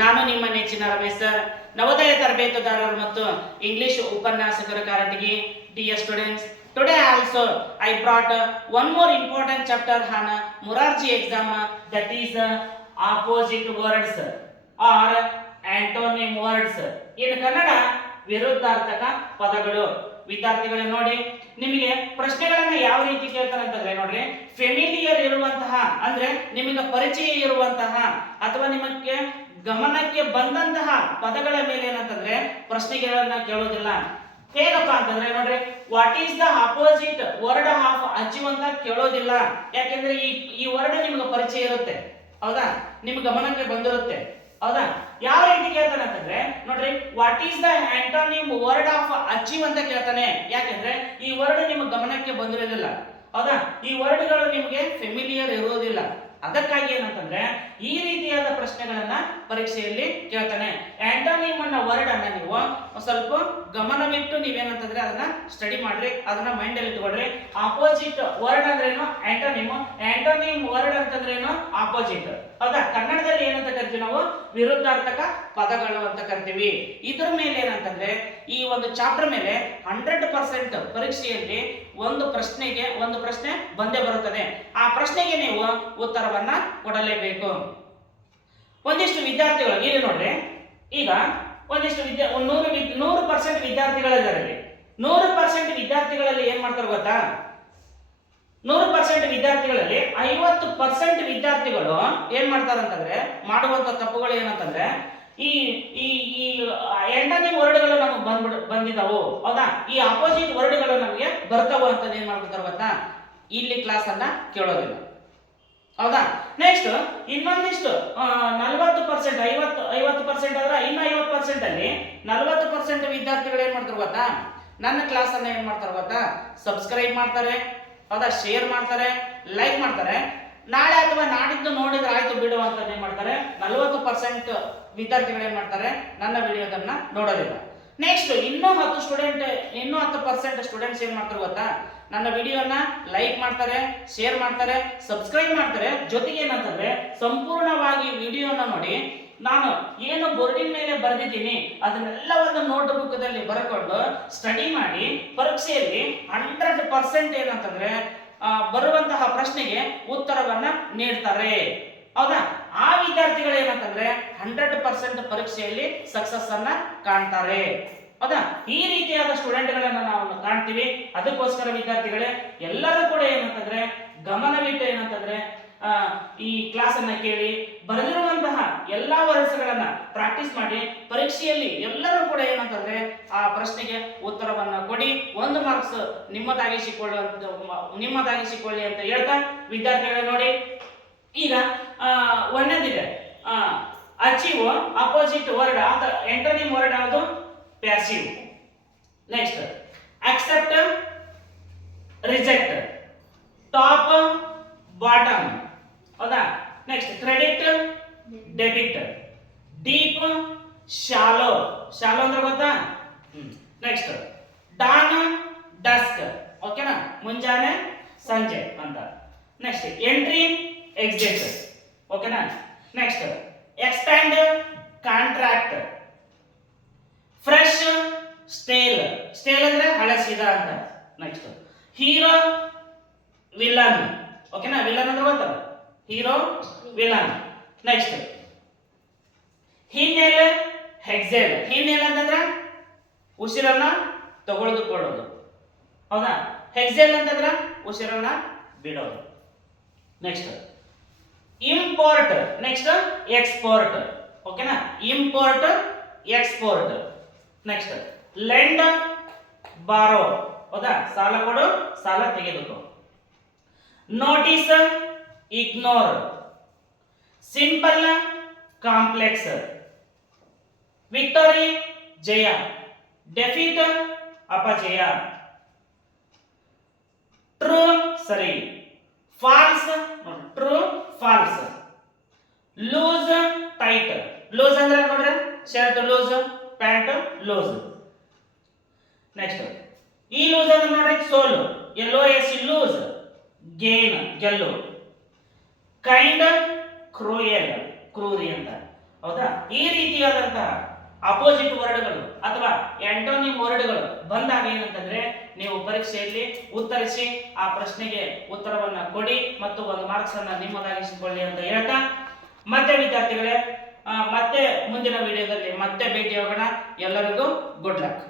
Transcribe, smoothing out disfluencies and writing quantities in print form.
ನಾನು ನಿಮ್ಮ ನೆಚ್ಚಿನ ರಮೇಶ್ ಸರ್, ನವೋದಯ ತರಬೇತುದಾರರು ಮತ್ತು ಇಂಗ್ಲಿಷ್ ಉಪನ್ಯಾಸಕರ Karatagi. Dear students, today also I brought one more important chapter on Morarji exam, that is opposite words or antonym words. In Kannada, ವಿರುದ್ಧಾರ್ಥಕ ಪದಗಳು. ವಿದ್ಯಾರ್ಥಿಗಳೇ ನೋಡಿ, ನಿಮಗೆ ಪ್ರಶ್ನೆಗಳನ್ನ ಯಾವ ರೀತಿ ಕೇಳ್ತಾರೆ ಅಂತಂದ್ರೆ ನೋಡ್ರಿ, ಫೆಮಿಲಿಯರ್ ಇರುವಂತಹ ಅಂದ್ರೆ ನಿಮಗೆ ಪರಿಚಯ ಇರುವಂತಹ ಅಥವಾ ನಿಮಗೆ ಗಮನಕ್ಕೆ ಬಂದಂತಹ ಪದಗಳ ಮೇಲೆ ಏನಂತಂದ್ರೆ ಪ್ರಶ್ನೆಗಳನ್ನ ಕೇಳೋದಿಲ್ಲ. ಹೇಗಪ್ಪ ಅಂತಂದ್ರೆ ನೋಡ್ರಿ, what is the opposite word of achieve ಅಂತ ಕೇಳೋದಿಲ್ಲ. ಯಾಕೆಂದ್ರೆ ಈ ವರ್ಡ್ ನಿಮಗೆ ಪರಿಚಯ ಇರುತ್ತೆ, ಹೌದಾ, ನಿಮ್ ಗಮನಕ್ಕೆ ಬಂದಿರುತ್ತೆ, ಹೌದಾ. ಯಾವ ರೀತಿ ಕೇಳ್ತಾನೆ ಅಂತಂದ್ರೆ ನೋಡ್ರಿ, what is the ಆಂಟೋನಿಮ್ word of achieve ಅಂತ ಕೇಳ್ತಾನೆ. ಯಾಕೆಂದ್ರೆ ಈ ವರ್ಡ್ ನಿಮ್ಮ ಗಮನಕ್ಕೆ ಬಂದಿರೋದಿಲ್ಲ, ಹೌದಾ, ಈ ವರ್ಡ್ಗಳು ನಿಮಗೆ ಫೆಮಿಲಿಯರ್ ಇರೋದಿಲ್ಲ. ಅದಕ್ಕಾಗಿ ಏನಂತಂದ್ರೆ ಈ ರೀತಿಯಾದ ಪ್ರಶ್ನೆಗಳನ್ನ ಪರೀಕ್ಷೆಯಲ್ಲಿ ಕೇಳ್ತಾನೆ. ಆಂಟೋನಿಮ್ ಅನ್ನ ವರ್ಡ್ ಅನ್ನ ನೀವು ಸ್ವಲ್ಪ ಗಮನವಿಟ್ಟು ನೀವೇನಂತಂದ್ರೆ ಅದನ್ನ ಸ್ಟಡಿ ಮಾಡ್ರಿ, ಅದನ್ನ ಮೈಂಡ್ ಅಲ್ಲಿ ಇಟ್ಕೊಳ್ರಿ. ಆಪೋಸಿಟ್ ವರ್ಡ್ ಅಂದ್ರೇನು ಆಂಟೋನಿಮ್, ಆಂಟೋನಿಮ್ ವರ್ಡ್ ಅಂತಂದ್ರೇನು ಆಪೋಸಿಟ್, ಹೌದಾ. ಕನ್ನಡದಲ್ಲಿ ಏನಂತ ಕರಿತೀವಿ ನಾವು, ವಿರುದ್ಧಾರ್ಥಕ ಪದಗಳು ಅಂತ ಕರಿತೀವಿ. ಇದ್ರ ಮೇಲೆ ಏನಂತಂದ್ರೆ ಈ ಒಂದು ಚಾಪ್ಟರ್ ಮೇಲೆ 100% ಪರೀಕ್ಷೆಯಲ್ಲಿ ಒಂದು ಪ್ರಶ್ನೆ ಬಂದೇ ಬರುತ್ತದೆ. ಆ ಪ್ರಶ್ನೆಗೆ ನೀವು ಉತ್ತರವನ್ನ ಕೊಡಲೇಬೇಕು. ಒಂದಿಷ್ಟು ವಿದ್ಯಾರ್ಥಿಗಳು ಇಲ್ಲಿ ನೋಡ್ರಿ, ಈಗ ಒಂದಿಷ್ಟು 100% ವಿದ್ಯಾರ್ಥಿಗಳಿದ್ದಾರೆ. 100% ವಿದ್ಯಾರ್ಥಿಗಳಲ್ಲಿ ಏನ್ ಮಾಡ್ತಾರೆ ಗೊತ್ತಾ, 100% ವಿದ್ಯಾರ್ಥಿಗಳಲ್ಲಿ 50% ವಿದ್ಯಾರ್ಥಿಗಳು ಏನ್ ಮಾಡ್ತಾರೆ ಅಂತಂದ್ರೆ ಮಾಡುವಂತ ತಪ್ಪುಗಳು ಏನಂತಂದ್ರೆ ಈ ಈ ಈ ಆಂಟೋನಿಮ್ ವರ್ಡ್ಗಳು ನಮಗೆ ಬಂದಿದ್ದಾವು, ಹೌದಾ, ಈ ಅಪೋಸಿಟ್ ವರ್ಡ್ಗಳು ನಮಗೆ ಬರ್ತಾವು ಅಂತ ಏನ್ ಮಾಡ್ತಾರೆ ಗೊತ್ತಾ, ಇಲ್ಲಿ ಕ್ಲಾಸ್ ಅನ್ನ ಕೇಳೋದಿಲ್ಲ, ಹೌದಾ. ನೆಕ್ಸ್ಟ್ ಇನ್ನೊಂದಿಷ್ಟು 40% 50% ಆದ್ರೆ ಇನ್ನು 50% ಅಲ್ಲಿ 40% ವಿದ್ಯಾರ್ಥಿಗಳು ಏನ್ ಮಾಡ್ತಾರೆ ಗೊತ್ತಾ, ನನ್ನ ಕ್ಲಾಸ್ ಅನ್ನ ಏನ್ ಮಾಡ್ತಾರೆ ಗೊತ್ತಾ, ಸಬ್ಸ್ಕ್ರೈಬ್ ಮಾಡ್ತಾರೆ, ಹೌದಾ, ಶೇರ್ ಮಾಡ್ತಾರೆ, ಲೈಕ್ ಮಾಡ್ತಾರೆ. ನಾಳೆ ಅಥವಾ ನಾಡಿದ್ದು ನೋಡಿದ್ರೆ ಆಯ್ತು ಬಿಡು ಅಂತ ಏನ್ ಮಾಡ್ತಾರೆ, 40% ವಿದ್ಯಾರ್ಥಿಗಳು ಏನ್ ಮಾಡ್ತಾರೆ, ನನ್ನ ವಿಡಿಯೋದನ್ನ ನೋಡೋದಿಲ್ಲ. ನೆಕ್ಸ್ಟ್ ಇನ್ನೂ 10% ಸ್ಟೂಡೆಂಟ್ಸ್ ಏನ್ ಮಾಡ್ತಾರೆ ಗೊತ್ತಾ, ನನ್ನ ವಿಡಿಯೋನ ಲೈಕ್ ಮಾಡ್ತಾರೆ, ಶೇರ್ ಮಾಡ್ತಾರೆ, ಸಬ್ಸ್ಕ್ರೈಬ್ ಮಾಡ್ತಾರೆ. ಜೊತೆಗೆ ಏನಂತಂದ್ರೆ ಸಂಪೂರ್ಣವಾಗಿ ವಿಡಿಯೋನ ನೋಡಿ, ನಾನು ಏನು ಬೋರ್ಡಿನ ಮೇಲೆ ಬರೆದಿದ್ದೀನಿ ಅದನ್ನೆಲ್ಲವನ್ನು ನೋಟ್ ಬುಕ್ ದಲ್ಲಿ ಬರೆಕೊಂಡು ಸ್ಟಡಿ ಮಾಡಿ ಪರೀಕ್ಷೆಯಲ್ಲಿ 100% ಏನಂತಂದ್ರೆ ಬರುವಂತಹ ಪ್ರಶ್ನೆಗೆ ಉತ್ತರವನ್ನ ನೀಡ್ತಾರೆ, ಹೌದಾ. ಆ ವಿದ್ಯಾರ್ಥಿಗಳು ಏನಂತಂದ್ರೆ 100% ಪರೀಕ್ಷೆಯಲ್ಲಿ ಸಕ್ಸಸ್ ಅನ್ನ ಕಾಣ್ತಾರೆ, ಹೌದಾ. ಈ ರೀತಿಯಾದ ಸ್ಟೂಡೆಂಟ್ಗಳನ್ನ ನಾವು ಕಾಣ್ತೀವಿ. ಅದಕ್ಕೋಸ್ಕರ ವಿದ್ಯಾರ್ಥಿಗಳೇ ಎಲ್ಲರೂ ಕೂಡ ಏನಂತಂದ್ರೆ ಗಮನವಿಟ್ಟು ಏನಂತಂದ್ರೆ ಈ ಕ್ಲಾಸ್ ಅನ್ನ ಕೇಳಿ ಬರೆದಿರುವಂತಹ ಎಲ್ಲಾ ವರ್ಷಗಳನ್ನ ಪ್ರಾಕ್ಟೀಸ್ ಮಾಡಿ ಪರೀಕ್ಷೆಯಲ್ಲಿ ಎಲ್ಲರೂ ಕೂಡ ಏನಂತಂದ್ರೆ ಆ ಪ್ರಶ್ನೆಗೆ ಉತ್ತರವನ್ನ ಕೊಡಿ. 1 ಮಾರ್ಕ್ಸ್ ನಿಮ್ಮದಾಗಿಸಿಕೊಳ್ಳಿ ಅಂತ ಹೇಳ್ತಾ ವಿದ್ಯಾರ್ಥಿಗಳೇ ನೋಡಿ, ಈಗ ಒಂದನೇದಿದೆ ಅಚೀವ್ ಅಪೋಸಿಟ್ ವರ್ಡ್ ಆತ ಆಂಟೋನಿಮ್ ವರ್ಡ್ ಯಾವುದು, passive. Next accept, reject, top, bottom, ಹೌದಾ. Next credit, debit, deep, shallow ಅಂದ್ರೆ ಗೊತ್ತಾ. ನೆಕ್ಸ್ಟ್ ಡಾನ್, ಡಸ್ಕ್, ಓಕೆನಾ, ಮುಂಜಾನೆ ಸಂಜೆ ಅಂತ. ನೆಕ್ಸ್ಟ್ ಎಂಟ್ರಿ, ಎಕ್ಸಿಟ್, ಓಕೆನಾ. Next expand, contract, fresh, stale ಅಂದ್ರೆ ಹಳಸಿದ ಅಂತ. ನೆಕ್ಸ್ಟ್ ಹೀರೋ, ವಿಲನ್, ಓಕೆನಾ, ವಿಲನ್ ಅಂದ್ರೆ ಗೊತ್ತಲ್ಲ, ಹೀರೋ, ವಿಲನ್. ನೆಕ್ಸ್ಟ್ ಹಿನ್ನೆಲೆ, ಹೆಕ್ಸೇಲ್. ಹಿನ್ನೆಲೆ ಅಂತಂದ್ರೆ ಉಸಿರನ್ನ ತಗೊಳ್ಳೋದು, ಹೌದಾ. ಹೆಕ್ಸೇಲ್ ಅಂತಂದ್ರೆ ಉಸಿರನ್ನ ಬಿಡೋದು. ನೆಕ್ಸ್ಟ್ ಇಂಪೋರ್ಟ್, ನೆಕ್ಸ್ಟ್ ಎಕ್ಸ್ಪೋರ್ಟ್, ಓಕೆನಾ, import, export. Next lend, borrow, ಹೌದಾ, ಸಾಲ ಕೊಡು, ಸಾಲ ತೆಗೆದುಕೋ. Notice, ignore. Simple, complex. Victory, ಜಯ. ಡೆಫೀಟ್, ಅಪಜಯ. ಟ್ರೂ, ಸರಿ. False, true, false. Loose, tight. Loose ಅಂದ್ರೆ ನೋಡ್ರಿ, shirt loose, pant loose. Next ಈ ಲೂಸ್ ಅಂದ್ರೆ ನೋಡ್ರಿ, ಸೋಲ್, LOS, ಲೂಸ್, ಗೇನ್, ಗೆಲ್ಲು. ಕೈಂಡ್, ಕ್ರೂಯಲ್, ಕ್ರೂರಿ ಅಂತ, ಹೌದಾ. ಹೌದಾ? ಈ ರೀತಿಯಾದಂತಹ ಅಪೋಸಿಟ್ ವರ್ಡ್ಗಳು ಅಥವಾ ಆಂಟೋನಿಮ್ ವರ್ಡ್ಗಳು ಬಂದಾಗ ಏನಂತಂದ್ರೆ ನೀವು ಪರೀಕ್ಷೆಯಲ್ಲಿ ಉತ್ತರಿಸಿ ಆ ಪ್ರಶ್ನೆಗೆ ಉತ್ತರವನ್ನ ಕೊಡಿ ಮತ್ತು 1 ಮಾರ್ಕ್ಸ್ ಅನ್ನ ನಿಮ್ಮದಾಗಿಸಿಕೊಳ್ಳಿ ಅಂತ ಹೇಳ್ತಾ, ಮತ್ತೆ ವಿದ್ಯಾರ್ಥಿಗಳೇ ಮತ್ತೆ ಮುಂದಿನ ವಿಡಿಯೋದಲ್ಲಿ ಮತ್ತೆ ಭೇಟಿ ಹೋಗೋಣ. ಎಲ್ಲರಿಗೂ ಗುಡ್ ಲಕ್.